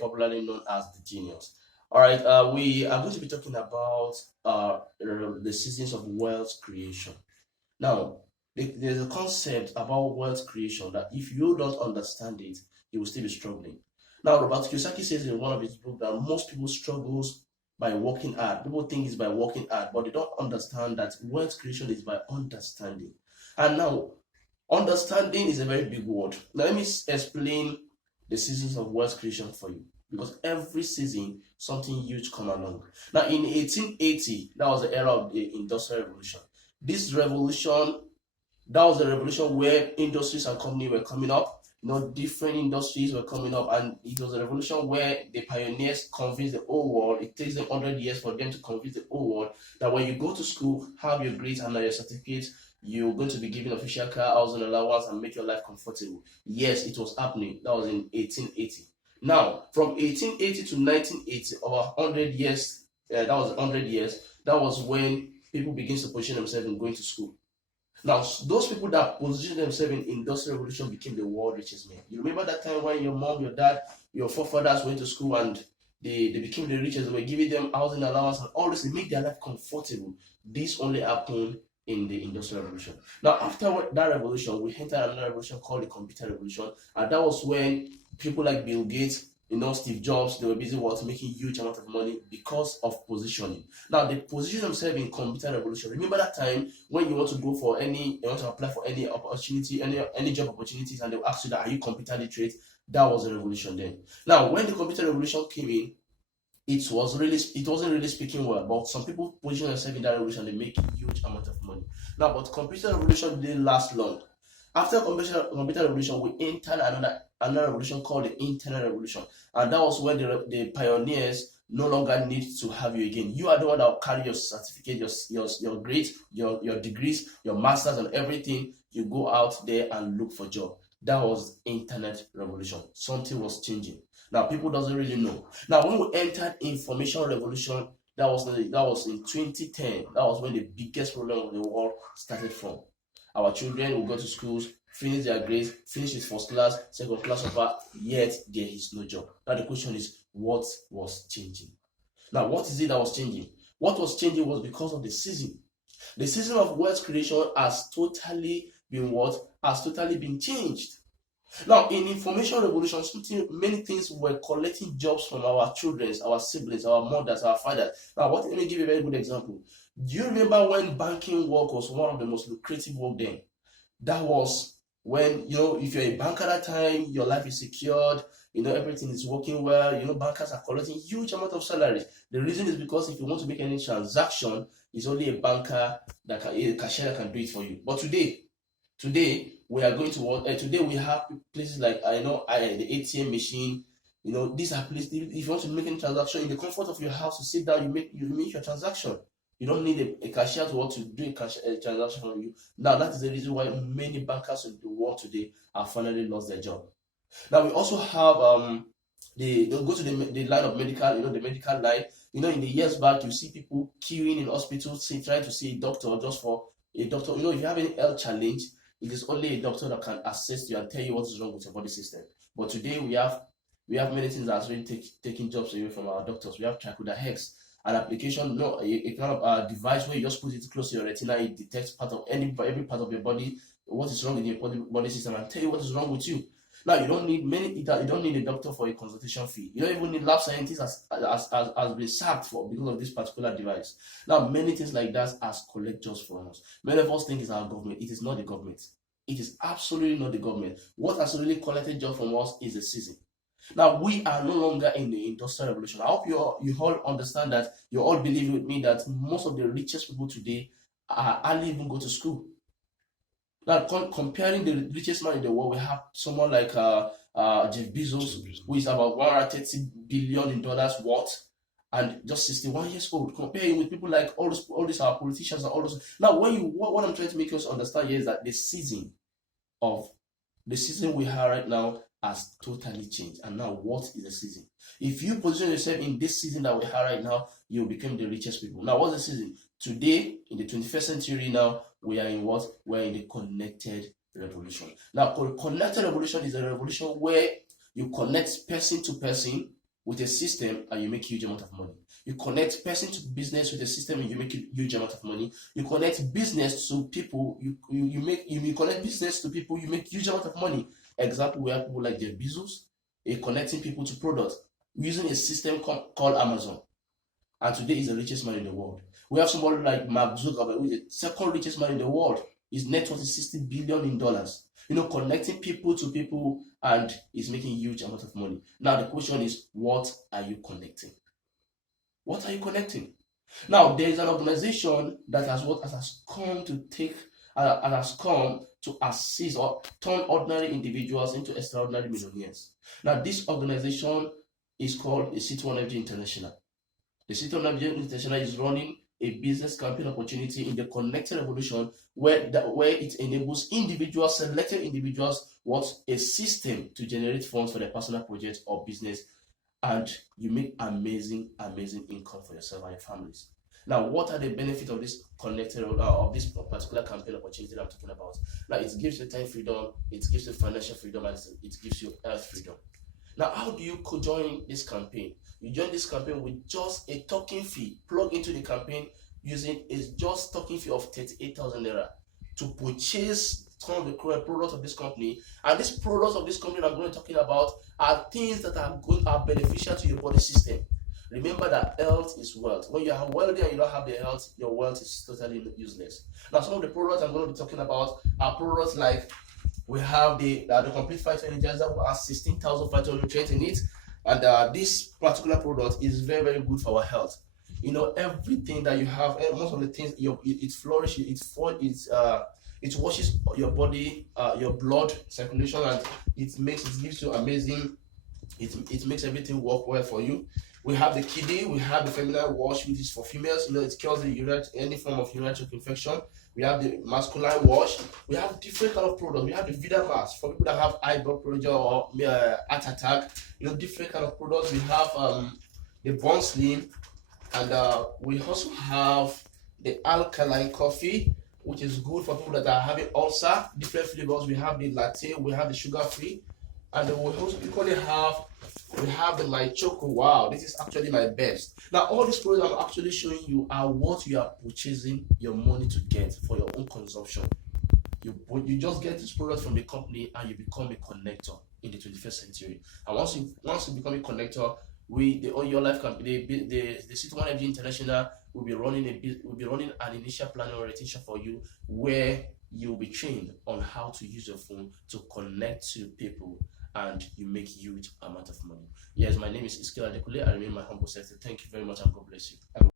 popularly known as the genius. All right, we are going to be talking about the seasons of wealth creation. Now, there's a concept about wealth creation that if you don't understand it, you will still be struggling. Now, Robert Kiyosaki says in one of his books that most people struggles by working hard. People think it's by working hard, but they don't understand that wealth creation is by understanding. And now, understanding is a very big word. Now, let me explain the seasons of wealth creation for you. Because every season, something huge come along. Now, in 1880, that was the era of the Industrial Revolution. This revolution, that was the revolution where industries and companies were coming up. Different industries were coming up, and it was a revolution where the pioneers convinced the whole world. It takes them 100 years for them to convince the whole world that when you go to school, have your grades and your certificates, you're going to be given official car, housing allowance, and make your life comfortable. Yes, it was happening. That was in 1880. Now, from 1880 to 1980, over 100 years, that was 100 years, that was when people begin to position themselves in going to school. Now, those people that positioned themselves in industrial revolution became the world richest men. You remember that time when your mom, your dad, your forefathers went to school and they became the richest. They were giving them housing allowance and all this to make their life comfortable. This only happened in the industrial revolution. Now, after that revolution, we entered another revolution called the computer revolution, and that was when people like Bill Gates, Steve Jobs, they were busy making huge amount of money because of positioning. Now, they position themselves in computer revolution. Remember that time when you want to apply for any opportunity, any job opportunities, and they will ask you that, are you computer literate? That was a revolution then. Now, when the computer revolution came in, it wasn't really speaking well, but some people position themselves in that revolution, they make huge amount of money. Now, but computer revolution didn't last long. After computer revolution, we entered another revolution called the internet revolution, and that was where the pioneers no longer need to have you again. You are the one that will carry your certificate, your grades, your degrees, your masters, and everything. You go out there and look for job. That was internet revolution. Something was changing. Now people doesn't really know. Now when we entered information revolution, that was in 2010. That was when the biggest problem of the world started from. Our children will go to schools, finish their grades, finish his first class, second class offer, yet there is no job. Now the question is, what was changing? Now, what is it that was changing? What was changing was because of the season. The season of wealth creation has totally been changed. Now, in information revolution, many things were collecting jobs from our children, our siblings, our mothers, our fathers. Now, let me give you a very good example. Do you remember when banking work was one of the most lucrative work then? That was when, if you're a banker at that time, your life is secured, everything is working well, bankers are collecting huge amount of salaries. The reason is because if you want to make any transaction, it's only a banker a cashier that can do it for you. But today we are going to work. Today we have places like the ATM machine. These are places. If you want to make any transaction in the comfort of your house, you sit down, you make your transaction. You don't need a cashier to do a transaction for you. Now that is the reason why many bankers in the world today have finally lost their job. Now we also have they'll go to the line of medical, the medical line. In the years back, you see people queuing in hospitals, trying to see a doctor just for a doctor. If you have any health challenge, it is only a doctor that can assist you and tell you what is wrong with your body system. But today we have many things that's really taking jobs away from our doctors. We have Trichoda Hex, an application, a kind of device where you just put it close to your retina. It detects every part of your body, what is wrong with your body system, and tell you what is wrong with you. Now you don't need a doctor for a consultation fee. You don't even need lab scientists has been sacked because of this particular device. Now many things like that as collectors for us. Many of us think it's our government. It is not the government. It is absolutely not the government. What has really collected jobs from us is the season. Now we are no longer in the industrial revolution. I hope you all understand that. You all believe with me that most of the richest people today hardly even go to school. Now, comparing the richest man in the world, we have someone like Jeff Bezos, who is about $130 billion worth, and just 61 years old. Comparing with people like all these our politicians and all those. Now, what I'm trying to make us understand here is that the season we have right now has totally changed. And now, what is the season? If you position yourself in this season that we have right now, you will become the richest people. Now, what's the season? Today, in the 21st century now, we are in what? We're in the connected revolution. Now, connected revolution is a revolution where You connect person to person with a system and you make huge amount of money. You connect person to business with a system and you make huge amount of money. You connect business to people, you connect business to people, you make huge amount of money. Example, we have people like Jeff Bezos, connecting people to products using a system called Amazon. And today he's the richest man in the world. We have somebody like Mark Zuckerberg, who is the second richest man in the world. His net worth is $60 billion. Connecting people to people, and is making huge amount of money. Now the question is, what are you connecting? What are you connecting? Now there is an organization that has come to assist or turn ordinary individuals into extraordinary millionaires. Now this organization is called the City One Energy International. The City One Energy International is running a business campaign opportunity in the connected revolution where it enables selected individuals, a system to generate funds for their personal projects or business, and you make amazing income for yourself and your families. Now, what are the benefits of this of this particular campaign opportunity that I'm talking about? Now, it gives you time freedom, it gives you financial freedom, and it gives you health freedom. Now, how do you join this campaign? You join this campaign with just a token fee. Plug into the campaign using a just token fee of 38,000 naira to purchase some of the products of this company. And these products of this company I'm going to be talking about are things that are beneficial to your body system. Remember that health is wealth. When you are wealthy and you don't have the health, your wealth is totally useless. Now, some of the products I'm going to be talking about are products like we have the complete phytoenergizer, who has 16,000 phytonutrients in it, and this particular product is very good for our health. Everything that you have, most of the things, it flourishes, it washes your body, your blood circulation, and it gives you amazing. It makes everything work well for you. We have the kidney, we have the feminine wash, which is for females. It cures any form of urinary infection. We have the masculine wash. We have different kind of products. We have the Vida Mask for people that have high blood pressure or heart attack. Different kind of products. We have the Bone Slim, and we also have the alkaline coffee, which is good for people that are having ulcer. Different flavors. We have the latte. We have the sugar free, and we also equally have the My Choco. Wow, this is actually my best. Now, all these products I'm actually showing you are what you are purchasing your money to get for your own consumption. You just get this product from the company and you become a connector in the 21st century. And once you become a connector, the All Your Life company, the City One Energy International will be running an initial planning orientation for you where you'll be trained on how to use your phone to connect to people, and you make huge amount of money. Yes, my name is Iskil Adekule. I remain my humble self. Thank you very much, and God bless you.